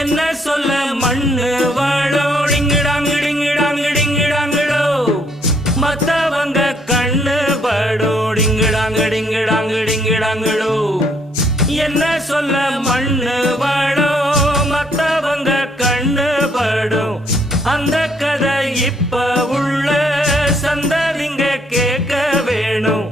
என்ன சொல்ல மண்ணு வாழோ டிங்கிடாங்கிடாங்கிடாங்கிடாங்கிடோ மத்தவங்க கண்ணு படோ டிங்கிடாங்கிடாங்கிடாங்கிடோ என்ன சொல்ல மண்ணு வாழோ மத்தவங்க கண்ணு படும் அந்த கதை இப்ப உள்ள சந்ததிங்க கேட்க வேணும்.